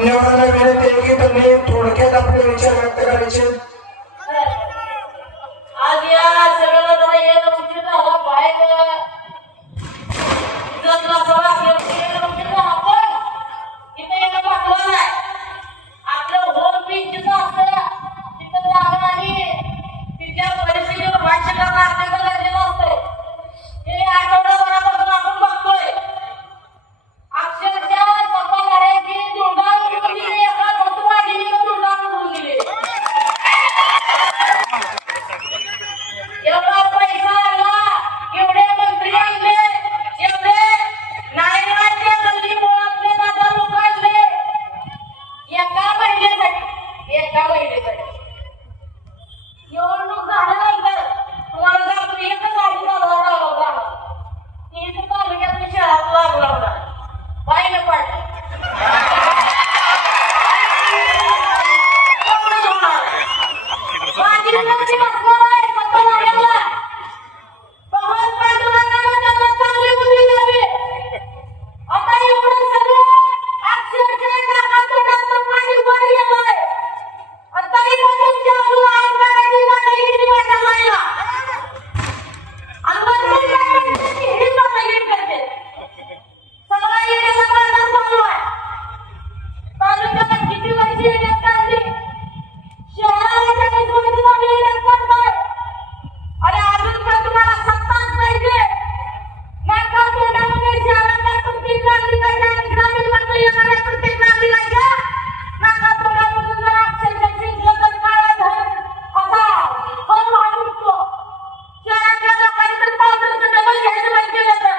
निवडायला विनंती आहे की त्यांनी थोडक्यात आपले विचार व्यक्त करायचे. आज या सगळं जरा यायला उशीर झाला बाहेर इथला सभा असल्यामुळे उशीर झाला. आपण इथे येणं पाठवलं नाही. आपलं होम पीच जिथं असतं तिथं जाणं आणि तिच्या परिस्थितीवर भाष्य करणं अत्यंत गरजेचं असतं. हे आठवड्याभरापासून आपण बघतोय. अक्षरशः सभा लढायची जोरदार उडून दिली. एका फुटवाडीने जोरदार उडून दिली. एवढा पैसा आला, एवढे मंत्री आणले, एवढे नायगावचे गल्ली बोळातले दादा लोक आणले एका महिन्यासाठी. निवडणूक झाल्यानंतर तुम्हाला सांगतो एकच गाडी चालवणार. तीन तालुक्यातल्या शहरात लागला होता बाईने पाडलं. माझी विनंती असणार आहे सत्ताधाऱ्यांना, भगवान पांडुरंगाला त्यांना चांगली बुद्धी द्यावी. आता एवढं सगळं अक्षरशः नाकातोंडातलं पाणी वर गेलंय. आणि तरी पण तुमच्या अजून अहंकाराची दादागिरी वाटायला लागला. आणि वरतून काय म्हणतात की ही दादागिरी करते. सगळा येण्याचा बाजार चालू आहे. तालुक्याला किती वर्षी येण्यात काढली, शहराला त्यांनी सोयी चांगली येण्यात काढताय. आणि अजून पण तुम्हाला सत्ताच पाहिजे. नाकातोंडामध्ये शहरातल्या प्रत्येक नागरिकाच्या आणि ग्रामीणमधून येणाऱ्या प्रत्येक नागरिकाच्या नाकातोंडामधून जर अक्षरशः शिंकलं तर काळा धर असा पण वाढ उठतो. शहरातल्या लोकांनी तर पावडरचं डबल घ्यायचं बंद केलं तर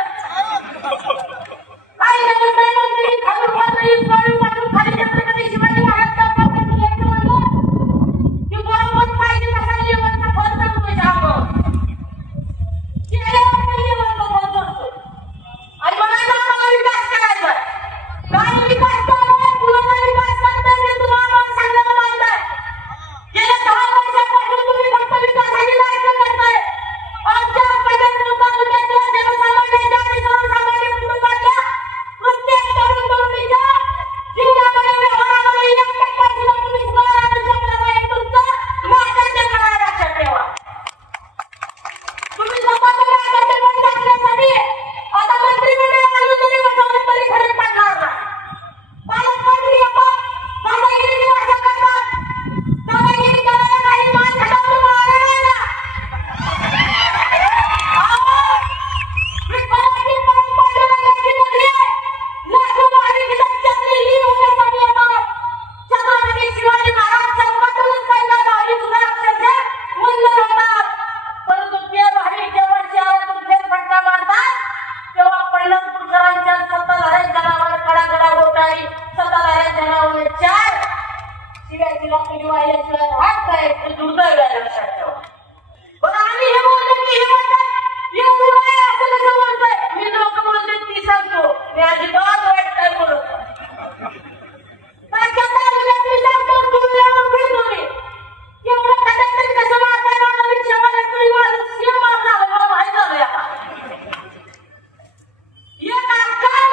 काय जमत नाही. मंत्री खालून पातळी पाळून पाठवून खाली छत्रपती शिवाजी महाराज चौकात यायचं म्हणलं की बरोबर पाहिजे तसा लेवलचा फल चढतो शाम केल्यावर लेवलचा फल चढतो. आणि म्हणायचं आम्हाला विकास करायचा आहे. काय विकास चाललाय, मुलांना विकास करताय ते तुम्हाला सांगायला माहित आहे. गेल्या 10 वर्षांपासून तुम्ही फक्त विकासाची नाटकं करताय. आमच्या पंढरपूर तालुक्यातल्या जनसामान्यांच्या आणि सर्वसामान्य कुटुंबातल्या प्रत्येक तरुण तरुणीच्या जीवनामध्ये व्यवहारामध्ये 1% तुम्ही सुधारणा आणू शकला नाही. तुमचं नाटक करायला लक्षात ठेवा. तुम्ही स्वतःचं नाटक पण टाकण्यासाठी आता मंत्रिमंडळामध्ये तुम्ही बसवलं तरी फरक पडणार नाही. पालकमंत्री येतात, दादागिरीची भाषा करतात. दादागिरी करायला काही मान घालून मागे नाही ना. विठ्ठलाची पांडुरंगाची नगरी आहे. लाखो भाविक इथं चंद्रलीन होण्यासाठी येतात. छत्रपती शिवाजी महाराज चौकातूनच काही काही भाविक सुद्धा अक्षरशः वंदन होतात. परंतु ते भाविक जेव्हा शहरातून फेरफटका मारतात तेव्हा पंढरपूरकरांच्या सत्ताधाऱ्यांच्या नावावर कडाकडा घोटाळी, सत्ताधाऱ्यांच्या नावावर 4 शिव्याची लाकडी वाहिल्याशिवाय राहत नाही. ते दुर्दैव आहे, लक्षात ठेवा. बरं आम्ही हे बोलतो की हे म्हणतात येऊ नाही असं कसं बोलतोय. मी लोक बोलतोय ती सांगतो. मी अजिबात वाईट काय बोलत नाही. तारख्या तालुक्यात मी सांगतो तुमच्यावर फिरतो मी. एवढं खड्यात कसं मारताय मला रिक्षावाल्या तुम्ही माझं सिंह मार झालं मला माहित झालं. एक आजकाल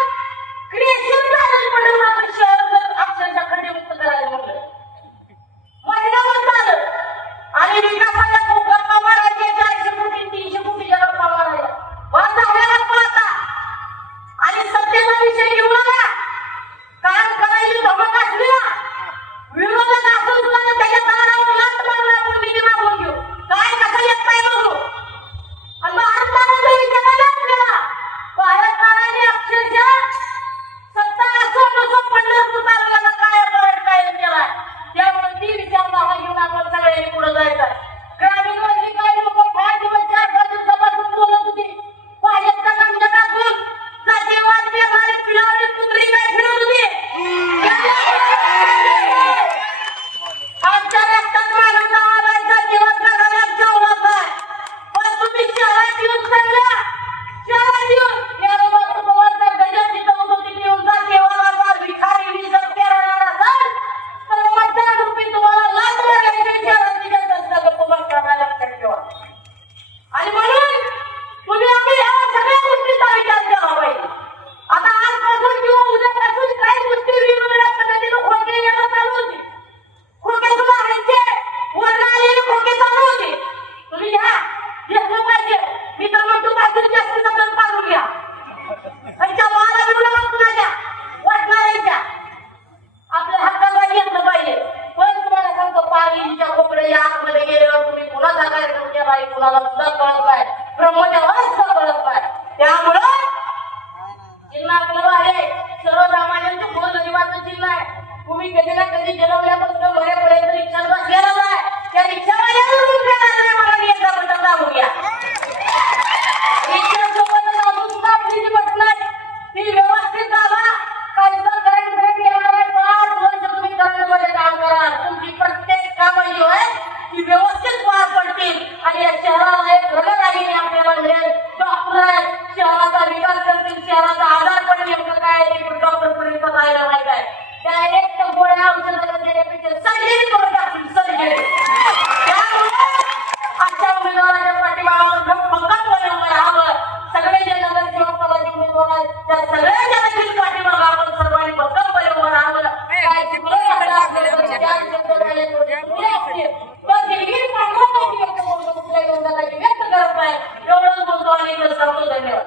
क्रिएशन झालं पंढरपूर शहर जर अक्षरशः खड्डेमुक्त करायला म्हटलं महिनाभर झालं. आणि विकासाच्या खूप गप्पा मारायचे. 400 कोटी 300 कोटीच्या गप्पा मारायच्या. बंद झाल्यावर पाहता आणि सत्तेचा विषय घेऊ नका. तुम्ही कधी ना कधी जेवल्यापासून मरेपर्यंत रिक्षात बसलेला नाही त्या रिक्षावाल्यावर तुमच्या नावाने मला नियंत्रण बटन दाबूया रिक्षासोबत अजून सुद्धा आपली जी बटणं आहेत ती व्यवस्थित दाबा काहीच करंट येणार आहे 5 वर्ष तुम्ही करंटमध्ये काम करा तुमची प्रत्येक कामं जी आहे ती व्यवस्थित पार पडतील आणि या शहराला एक रणरागिणी आपल्याला मिळेल डॉक्टर आहेत शहराचा विकास करतील शहराचा आधार पण नेमकं काय आहे डॉक्टर पर्यंत जायला माहित आहे त्या एक गोळ्या औषधाला देण्यापेक्षा सर्जरी करून टाकतील सर्जरी त्यामुळे आजच्या उमेदवाराच्या पाठीमागे भक्कमपणे उभं राहावं सगळे जे नगरसेवक पदाचे उमेदवार आहेत त्या सगळ्यांच्या देखील पाठीमागे आपण सर्वांनी भक्कमपणे उभं राहावं काय चुकलं आपल्याला आपल्याला त्या शब्द झाले चुकले असतील पण दिलगिरी पाठवा व्यक्त करत नाही एवढंच बोलतो आणि तर सांगतो धन्यवाद